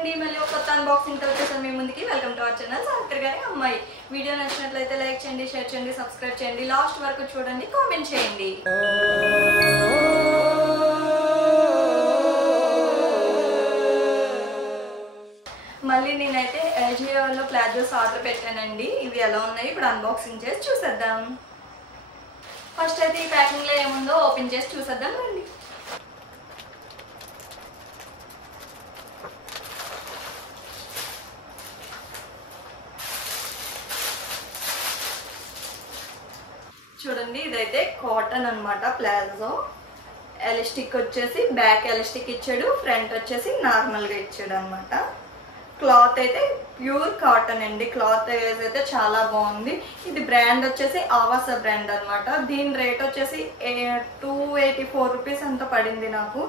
అండి మళ్ళీ ఒక కొత్త అన్బాక్సింగ్ తో వచ్చేసాను మీ ముందుకి. Welcome to our channel Savitri గారి అమ్మాయి. వీడియో నచ్చినట్లయితే లైక్ చేయండి, షేర్ చేయండి, సబ్స్క్రైబ్ చేయండి, లాస్ట్ వరకు చూడండి, కామెంట్ చేయండి. మళ్ళీ నేనైతే ఏజియోలో ప్లాజోస్ ఆర్డర్ పెట్టానండి. ఇవి ఎలా ఉన్నాయి ఇప్పుడు అన్బాక్సింగ్ చేసి చూసేద్దాం. ఫస్ట్ అయితే ఈ ప్యాకింగ్ లో ఏముందో ఓపెన్ చేసి చూసేద్దాం రండి. చూడండి, ఇదైతే కాటన్ అన్నమాట. ప్లాజో ఎలాస్టిక్ వచ్చేసి బ్యాక్ ఎలాస్టిక్ ఇచ్చాడు, ఫ్రంట్ వచ్చేసి నార్మల్ గా ఇచ్చాడు అన్నమాట. క్లాత్ అయితే ప్యూర్ కాటన్ అండి. క్లాత్ అయితే చాలా బాగుంది. ఇది బ్రాండ్ వచ్చేసి ఆవాస బ్రాండ్ అన్నమాట. దీని రేట్ వచ్చేసి 284 రూపీస్ అంత పడింది నాకు.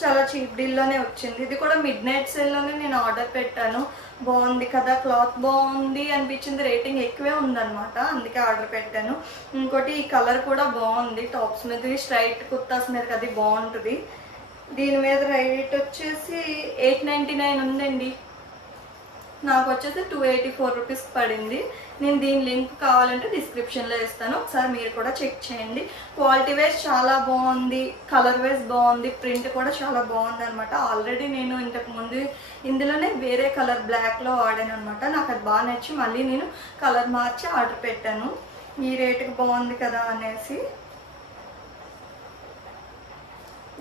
చాలా చీప్ డీల్లోనే వచ్చింది. ఇది కూడా మిడ్ నైట్ సేల్లోనే నేను ఆర్డర్ పెట్టాను. బాగుంది కదా, క్లాత్ బాగుంది అనిపించింది. రేటింగ్ ఎక్కువే ఉందన్నమాట, అందుకే ఆర్డర్ పెట్టాను. ఇంకోటి ఈ కలర్ కూడా బాగుంది. టాప్స్ మీద స్ట్రైట్ కుర్తాస్ మీద అది బాగుంటుంది. దీని మీద రేట్ వచ్చేసి 899 ఉందండి. నాకు వచ్చేసి 284 రూపీస్ పడింది. నేను దీని లింక్ కావాలంటే డిస్క్రిప్షన్లో ఇస్తాను, ఒకసారి మీరు కూడా చెక్ చేయండి. క్వాలిటీ వైజ్ చాలా బాగుంది, కలర్ వైజ్ బాగుంది, ప్రింట్ కూడా చాలా బాగుంది అనమాట. ఆల్రెడీ నేను ఇంతకు ముందు ఇందులోనే వేరే కలర్ బ్లాక్లో వాడాను అనమాట. నాకు అది బాగా నచ్చి మళ్ళీ నేను కలర్ మార్చి ఆర్డర్ పెట్టాను. ఈ రేటుకి బాగుంది కదా అనేసి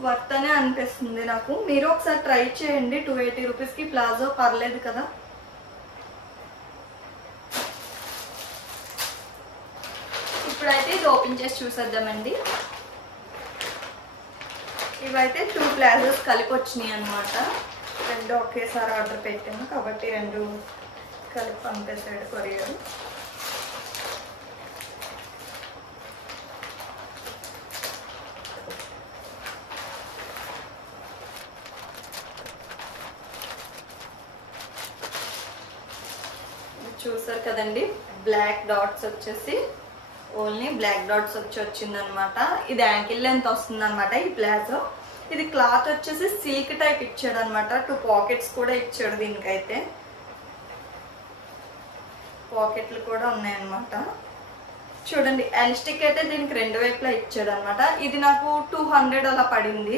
వర్త్ అనే అనిపిస్తుంది నాకు. మీరు ఒకసారి ట్రై చేయండి. 280 రూపీస్కి ప్లాజో పర్లేదు కదా. ఇప్పుడైతే ఇది ఓపెన్ చేసి చూసేద్దామండి. ఇవైతే 2 ప్లాజోస్ కలిపి వచ్చినాయి అనమాట. రెండు ఒకేసారి ఆర్డర్ పెట్టాను కాబట్టి రెండు కలిపి పంపేసాడు కొరియర్. చూసారు కదండి, బ్లాక్ డాట్స్ వచ్చేసి ఓన్లీ బ్లాక్ డాట్స్ వచ్చిందనమాట. ఇది యాంకిల్ లెంత్ వస్తుంది అనమాట ఈ ప్లాజో. ఇది క్లాత్ వచ్చేసి సిల్క్ టైప్ ఇచ్చాడు అనమాట. 2 పాకెట్స్ కూడా ఇచ్చాడు. దీనికైతే పాకెట్లు కూడా ఉన్నాయన్నమాట. చూడండి, ఎలాస్టిక్ అయితే దీనికి 2 వైపులా ఇచ్చాడు అనమాట. ఇది నాకు 200 అలా పడింది.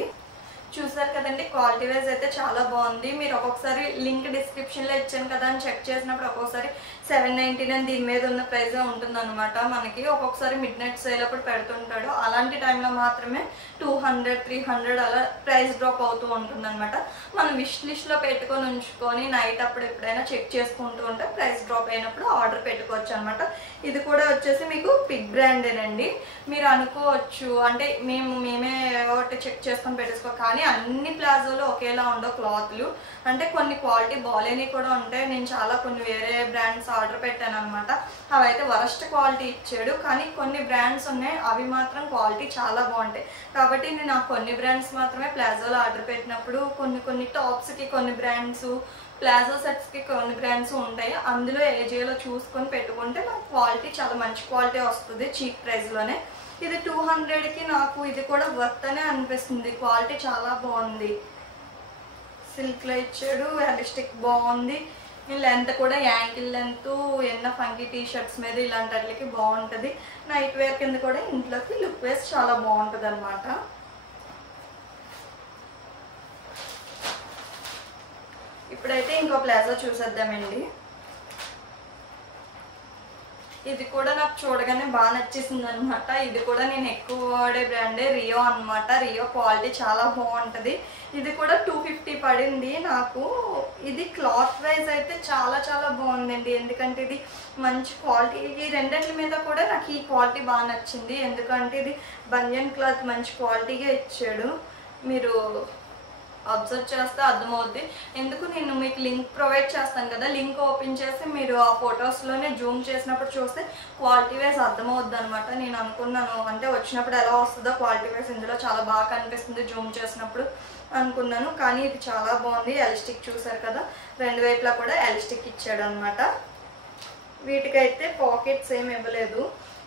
చూసారు కదండి, క్వాలిటీ వైజ్ అయితే చాలా బాగుంది. మీరు ఒక్కొక్కసారి లింక్ డిస్క్రిప్షన్లో ఇచ్చాను కదా అని చెక్ చేసినప్పుడు ఒక్కొక్కసారి 799 దీని మీద ఉన్న ప్రైజ్ ఉంటుంది అనమాట. మనకి ఒక్కొక్కసారి మిడ్ నైట్ సేల్ అప్పుడు పెడుతుంటాడు. అలాంటి టైంలో మాత్రమే 200, 300 అలా ప్రైస్ డ్రాప్ అవుతూ ఉంటుంది అనమాట. మనం విష్ లిస్ట్లో పెట్టుకొని ఉంచుకొని నైట్ అప్పుడు ఎప్పుడైనా చెక్ చేసుకుంటూ ఉంటే ప్రైస్ డ్రాప్ అయినప్పుడు ఆర్డర్ పెట్టుకోవచ్చు అనమాట. ఇది కూడా వచ్చేసి మీకు పిగ్ బ్రాండేనండి. మీరు అనుకోవచ్చు అంటే మేమే ఒకటి చెక్ చేసుకొని పెట్టేసుకో, కానీ అన్ని ప్లాజోలు ఒకేలా ఉండవు క్లాత్లు. అంటే కొన్ని క్వాలిటీ బాగాలేని కూడా ఉంటాయి. నేను చాలా కొన్ని వేరే బ్రాండ్స్ ఆర్డర్ పెట్టాను అనమాట. అవి అయితే వరస్ట్ క్వాలిటీ ఇచ్చాడు. కానీ కొన్ని బ్రాండ్స్ ఉన్నాయి, అవి మాత్రం క్వాలిటీ చాలా బాగుంటాయి. కాబట్టి నేను ఆ కొన్ని బ్రాండ్స్ మాత్రమే ప్లాజోలో ఆర్డర్ పెట్టినప్పుడు కొన్ని టాప్స్కి కొన్ని బ్రాండ్స్, ప్లాజో సెట్స్కి కొన్ని బ్రాండ్స్ ఉంటాయి. అందులో ఏజియోలో చూసుకొని పెట్టుకుంటే నాకు క్వాలిటీ చాలా మంచి క్వాలిటీ వస్తుంది చీప్ ప్రైస్లోనే. ఇది 200కి నాకు ఇది కూడా వర్త్ అనే అనిపిస్తుంది. క్వాలిటీ చాలా బాగుంది. సిల్క్లో ఇచ్చాడు, ఎలాస్టిక్ బాగుంది. లెంత్ కూడా యాంకిల్ లెంత్, ఎన్న ఫంకీ టీ షర్ట్స్ మీద ఇలాంటి వాటికి బాగుంటుంది. నైట్ వేర్ కింద కూడా ఇంట్లోకి లుక్ వేస్ చాలా బాగుంటుంది అనమాట. ఇప్పుడైతే ఇంకో ప్లాజో చూసేద్దామండి. ఇది కూడా నాకు చూడగానే బాగా నచ్చేసింది అనమాట. ఇది కూడా నేను ఎక్కువ వాడే బ్రాండే, రియో అనమాట. రియో క్వాలిటీ చాలా బాగుంటుంది. ఇది కూడా 250 పడింది నాకు. ఇది క్లాత్ వైజ్ అయితే చాలా చాలా బాగుందండి. ఎందుకంటే ఇది మంచి క్వాలిటీ. ఈ రెండింటి మీద కూడా నాకు ఈ క్వాలిటీ బాగా నచ్చింది. ఎందుకంటే ఇది బనియన్ క్లాత్ మంచి క్వాలిటీగా ఇచ్చాడు. మీరు అబ్జర్వ్ చేస్తే అర్థమవుద్ది. ఎందుకు నేను మీకు లింక్ ప్రొవైడ్ చేస్తాను కదా, లింక్ ఓపెన్ చేసి మీరు ఆ ఫొటోస్లోనే జూమ్ చేసినప్పుడు చూస్తే క్వాలిటీ వైజ్ అర్థమవుద్ది అనమాట. నేను అనుకున్నాను అంటే వచ్చినప్పుడు ఎలా వస్తుందో క్వాలిటీ వైజ్ ఇందులో చాలా బాగా కనిపిస్తుంది జూమ్ చేసినప్పుడు అనుకున్నాను. కానీ ఇది చాలా బాగుంది. ఎలాస్టిక్ చూసారు కదా, 2 వైపులా కూడా ఎలాస్టిక్ ఇచ్చాడు అనమాట. వీటికైతే పాకెట్స్ ఏమి ఇవ్వలేదు.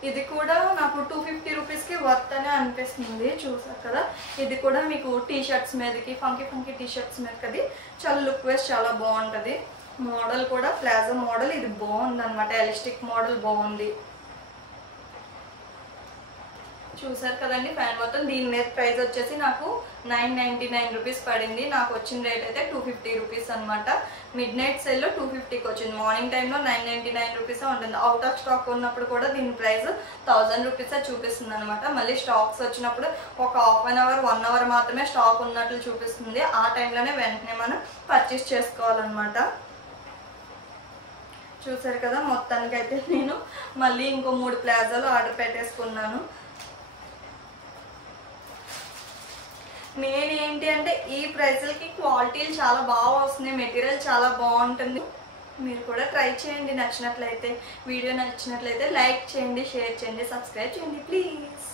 ఇది కూడా నాకు 250 రూపీస్కి వర్త్ అనే అనిపిస్తుంది. చూసారు కదా, ఇది కూడా మీకు టీ షర్ట్స్ మీదకి ఫంకీ ఫంకీ టీ షర్ట్స్ మీదకి అది చాలా లుక్ వైజ్ చాలా బాగుంటుంది. మోడల్ కూడా ప్లాజో మోడల్, ఇది బాగుంది అనమాట. ఎలాస్టిక్ మోడల్ బాగుంది. చూసారు కదండి ఫ్యాన్ మొత్తం. దీని మీద ప్రైస్ వచ్చేసి నాకు 999 రూపీస్ పడింది. నాకు వచ్చిన రేట్ అయితే 250 రూపీస్ అనమాట. మిడ్ నైట్ సేల్లో 250కి వచ్చింది. మార్నింగ్ టైంలో 999 రూపీసే ఉంటుంది. అవుట్ ఆఫ్ స్టాక్ ఉన్నప్పుడు కూడా దీని ప్రైస్ 1000 రూపీసే చూపిస్తుంది అనమాట. మళ్ళీ స్టాక్స్ వచ్చినప్పుడు ఒక హాఫ్ అన్ అవర్ 1 అవర్ మాత్రమే స్టాక్ ఉన్నట్లు చూపిస్తుంది. ఆ టైంలోనే వెంటనే మనం పర్చేస్ చేసుకోవాలన్నమాట. చూసారు కదా, మొత్తానికైతే నేను మళ్ళీ ఇంకో 3 ప్లాజోలు ఆర్డర్ పెట్టేసుకున్నాను. మెయిన్ ఏంటి అంటే ఈ ప్రైస్లకి క్వాలిటీలు చాలా బాగా వస్తున్నాయి, మెటీరియల్ చాలా బాగుంటుంది. మీరు కూడా ట్రై చేయండి. నచ్చినట్లయితే, వీడియో నచ్చినట్లయితే లైక్ చేయండి, షేర్ చేయండి, సబ్స్క్రైబ్ చేయండి ప్లీజ్.